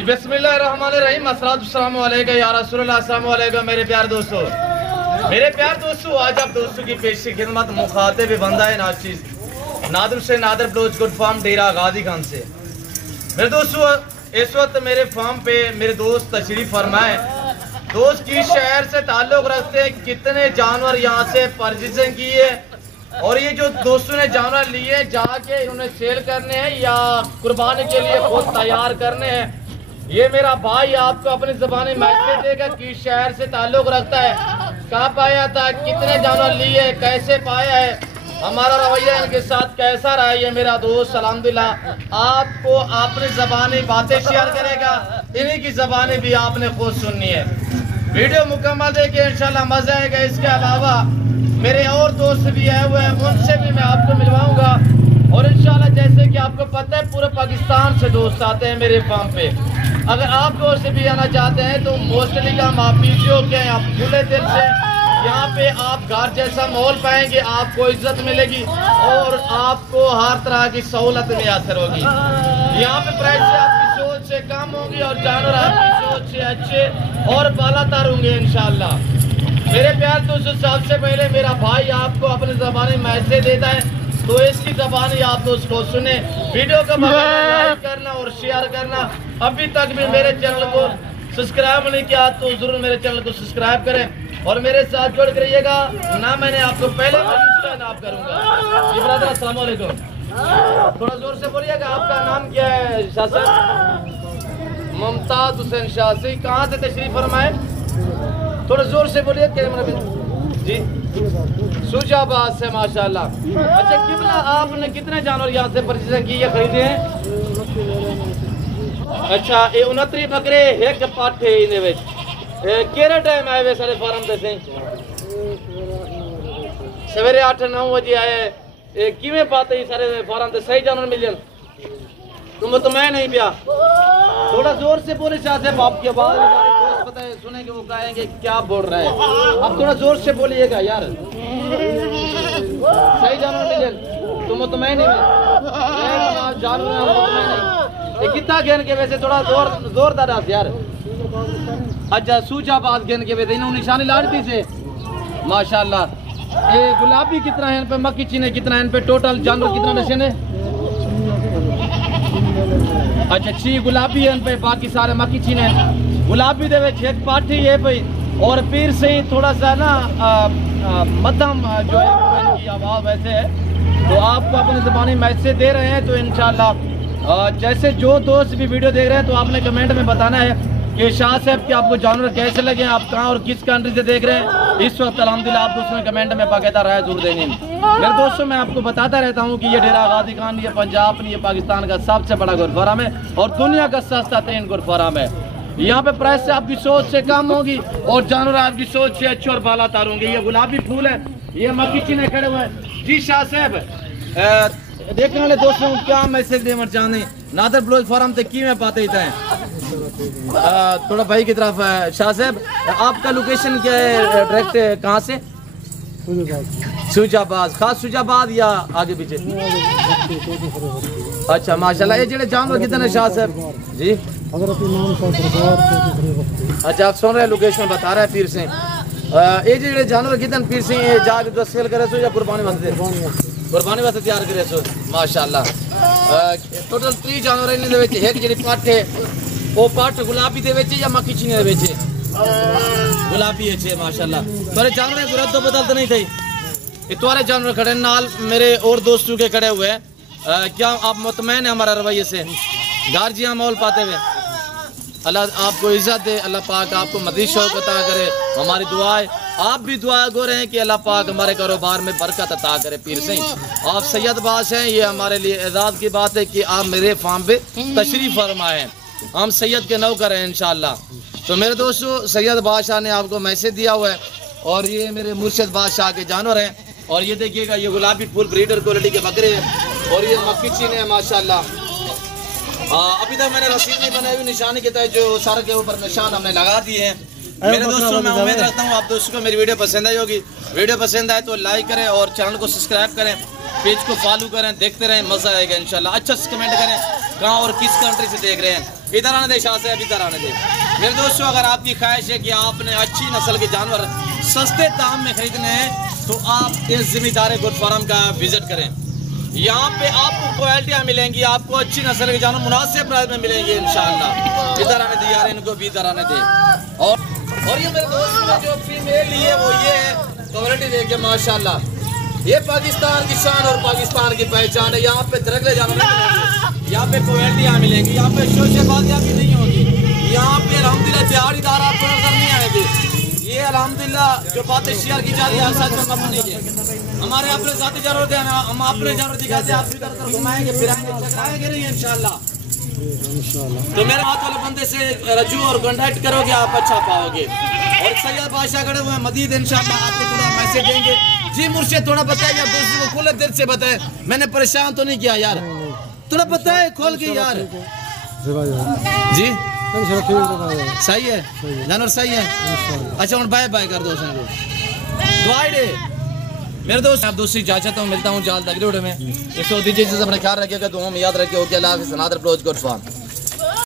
बिस्मिल्लाहिर्रहमानिर्रहीम अस्सलाम वालेकुम या रसूलुल्लाह अस्सलाम वालेकुम मेरे प्यार दोस्तों। आज आप दोस्तों की पेशी खिदमत मुखातिब बंदा है नाचिज नादर से नादर ब्लोच गुड फार्म डेरा गाजी खान से। मेरे दोस्तों इस वक्त मेरे फार्म पे मेरे दोस्त तशरीफ फरमाए। दोस्त की शहर से ताल्लुक रखते हैं, कितने जानवर यहाँ से परचेजिंग की है और ये जो दोस्तों ने जानवर लिए जाके इन्होंने सेल करने हैं या कुर्बानी के लिए खुद तैयार करने हैं। ये मेरा भाई आपको अपनी ज़बानी मैसेज देगा कि शहर से ताल्लुक रखता है, कहाँ पाया था, कितने जानवर लिए, कैसे पाया है, हमारा रवैया इनके साथ कैसा रहा। ये मेरा दोस्त अल्हम्दुलिल्लाह आपको अपनी ज़बानी बातें शेयर करेगा, इन्हीं की ज़बानी भी आपने खुद सुननी है। वीडियो मुकम्मल देखिए, इंशाल्लाह मजा आएगा। इसके अलावा मेरे और दोस्त भी आए हुए हैं, उनसे भी मैं आपको मिलवाऊंगा और इंशाल्लाह जैसे कि आपको पता है पूरे पाकिस्तान से दोस्त आते हैं मेरे फार्म पे। अगर आप दोस्त भी आना चाहते हैं तो मोस्टली का माफीजियों के आप खुले दिल से यहाँ पे आप घर जैसा माहौल पाएंगे, आपको इज्जत मिलेगी और आपको हर तरह की सहूलत मैसर होगी। यहाँ पे प्राइस आपकी सोच से कम होगी और जानवर आपकी सोच से अच्छे और बालातर होंगे इंशाल्लाह। मेरे प्यार दोस्तों सबसे पहले मेरा भाई आपको अपनी ज़बानी मैसेज देता है तो इसकी ज़बानी आप दोस्त को सुने। वीडियो को लाइक करना और शेयर करना। अभी तक भी मेरे चैनल को सब्सक्राइब नहीं किया तो जरूर मेरे चैनल को सब्सक्राइब करें और मेरे साथ जुड़ कर रहिएगा। ना मैंने आपको पहले आप करूँगा जी ब्रदर। अस्सलाम वालेकुम। थोड़ा जोर से बोलिएगा, आपका नाम क्या है? शाह मुमताज हुसैन शाह से कहाँ से तशरीफ फरमाए? थोड़ा जोर से बोलिए कैमरा में जी। सुजाबाद से माशाल्लाह। अच्छा कितना आपने कितने जानवर यहाँ से परचेजिंग की या खरीदे हैं? अच्छा ये 29 बकरे एक पाठे इन्हें केरे टाइम आए वे सारे फार्म पे से? सवेरे 8-9 बजे आए। किमें पाते ही सारे फार्म पे सही जानवर मिल जाए? तुम तो मैं नहीं पिया। थोड़ा जोर से बोले चाहते बाप के बाद पता है सुनेंगे वो कहेंगे क्या बोल रहे हैं। अब थोड़ा जोर से बोलिएगा यार। सही जानवर मिले तुम तो मैं नहीं जानवर कितना गेन के वैसे थोड़ा जोरदार यार। अच्छा सूजाबाद गेन के वैसे इन्होंने निशानी लाड़ती से माशाल्लाह। ये गुलाबी कितना है इन पे, मक्की चीने कितना है इन पे, टोटल जानवर कितना नशे है? अच्छा 6 गुलाबी है इन पे, बाकी सारे मक्की चीने। गुलाबी दे एक पाठी है भाई और फिर से ही थोड़ा सा ना मध्यम जो है की आवाज़ वैसे है तो आपको अपनी ज़बानी मैसेज दे रहे हैं। तो इंशाल्लाह जैसे जो दोस्त भी वीडियो देख रहे हैं तो आपने कमेंट में बताना है कि शाह साहब कि आपको जानवर कैसे लगे, आप कहाँ और किस कंट्री से देख रहे हैं। इस वक्त अल्हम्दुलिल्लाह आप दोस्तों ने कमेंट में बाकायदा राय जरूर देनी है। मेरे दोस्तों मैं आपको बताता रहता हूँ कि ये डेरा गाजी खान ये पंजाब नहीं, ये पाकिस्तान का सबसे बड़ा गुरुद्वारा है और दुनिया का सस्ता तरीन गुरुद्वारा है। यहाँ पे प्राइस से आपकी सोच से कम होगी और जानवर आपकी सोच से अच्छे और बालातर होंगे। ये गुलाबी फूल है, ये मक्की चीने खड़े हुए हैं जी। शाह साहब देखने वाले दोस्तों को क्या मैसेज देना चाहते नादर ब्लोच फार्म से की में पाते ही थे? थोड़ा भाई की तरफ शाह साहब आपका लोकेशन क्या है? डायरेक्ट कहाँ से? सुजाबाद। खास सुजाबाद या आगे पीछे? अच्छा माशाल्लाह। ये जेड़े जानवर कितने शाह साहब जी? अच्छा आप सुन रहे हैं, लोकेशन बता रहा है पीर से। ये जेड़े जानवर कितने पीर से जाके सेल करे सो या कुर्बानी वास्ते? कुर्बानी वास्ते तैयार करे सो माशाल्लाह। टोटल 3 जानवर इन दे विच एक जेड़ी पाठ है वो पाठ गुलाबी दे विच या मक्की चीनी दे विच? गुलाबी है माशाल्लाह। थोड़े जानवर गुरत तो बदलते नहीं थे। ये तुम्हारे जानवर खड़े नाल मेरे और दोस्तों के खड़े हुए हैं। क्या आप मुतमैन है हमारा रवैये से? गार्जियां माहौल पाते हुए अल्लाह आपको इज्जत दे, अल्लाह पाक आपको मज़ीद शौक़ अता करे। हमारी दुआ है आप भी दुआ गो रहे हैं कि अल्लाह पाक हमारे कारोबार में बरकत अता करे। पीर सिंह आप सैयद बाश हैं, ये हमारे लिए एजाज़ की बात है कि आप मेरे फार्म पे तशरीफ़ फरमाए। हम सैयद के नौकर हैं इंशाल्लाह। तो मेरे दोस्तों सैयद बादशाह ने आपको मैसेज दिया हुआ है और ये मेरे मुर्शिद बादशाह के जानवर हैं। और ये देखिएगा ये गुलाबी फुल ब्रीडर क्वालिटी के बकरे हैं और ये मक्की चीने हैं माशाल्लाह। अभी तक मैंने रसीद नहीं बनाई हुई, निशानी के तहत जो सर के ऊपर निशान हमने लगा दिए हैं। मेरे दोस्तों मैं उम्मीद रखता हूँ आप दोस्तों को मेरी वीडियो पसंद आई होगी। वीडियो पसंद आए तो लाइक करें और चैनल को सब्सक्राइब करें, पेज को फॉलो करें, देखते रहें, मजा आएगा इंशाल्लाह। अच्छा से कमेंट करें कहाँ और किस कंट्री से देख रहे हैं। इधर आने दे शाह से, अभी इधर आने दे। मेरे दोस्तों, अगर आपकी ख्वाहिश है कि आपने अच्छी नस्ल के जानवर सस्ते दाम में खरीदने हैं तो आप इस जिम्मेदार गुड फार्म का विजिट करें। यहाँ पे आपको क्वालिटियाँ मिलेंगी, आपको अच्छी नस्ल के जानवर मुनासिब प्राइस में मिलेंगे इंशाल्लाह। इधर आने दे यार, इनको भी इधर आने दे। और ये मेरे दोस्तों ने जो फीमेल ली है वो ये है, क्वालिटी देखिए माशाल्लाह। ये पाकिस्तान की शान और पाकिस्तान की पहचान है। यहाँ पे दरगले जानवर मिलेंगे, यहाँ पे क्वालिटियाँ मिलेंगी, यहाँ पे शोशेबाजियाँ भी नहीं होगी। यहाँ पे अल्हम्दुलिल्लाह दिहाड़ीदार आपको नजर नहीं आएंगे। ये अल्हम्दुलिल्लाह जो बातें शेयर की जा रही है सच में मबनी है। हमारे अपने साथी जानवर हैं, हम अपने जानवर दिखाते हैं, आप भी घुमाएंगे फिराएंगे चलाएंगे नहीं इंशाल्लाह। तो मेरे हाथ वाले बंदे से रजू और कॉन्टैक्ट करोगे आप अच्छा पाओगे। और सैयद बादशाह खड़े हुए हैं मदीद, इंशाल्लाह आपको थोड़ा मैसेज देंगे। जी मुर्शिद थोड़ा बताइए, दोस्तों को खुले दिल से बताए, मैंने परेशान तो नहीं किया यार, थोड़ा बताए खोल के यार। जी सही है, जानवर सही है। अच्छा और बाय बाय कर दो दुआई दे मेरे दोस्त। आप दूसरी इजाजत हूँ, मिलता हूँ जल्द अगले वीडियो में। इसको दीजिए, अपना ख्याल रखिएगा, तो हम याद रखिए। ओके, अल्लाह हाफ़िज़। Nadir Baloch good farm.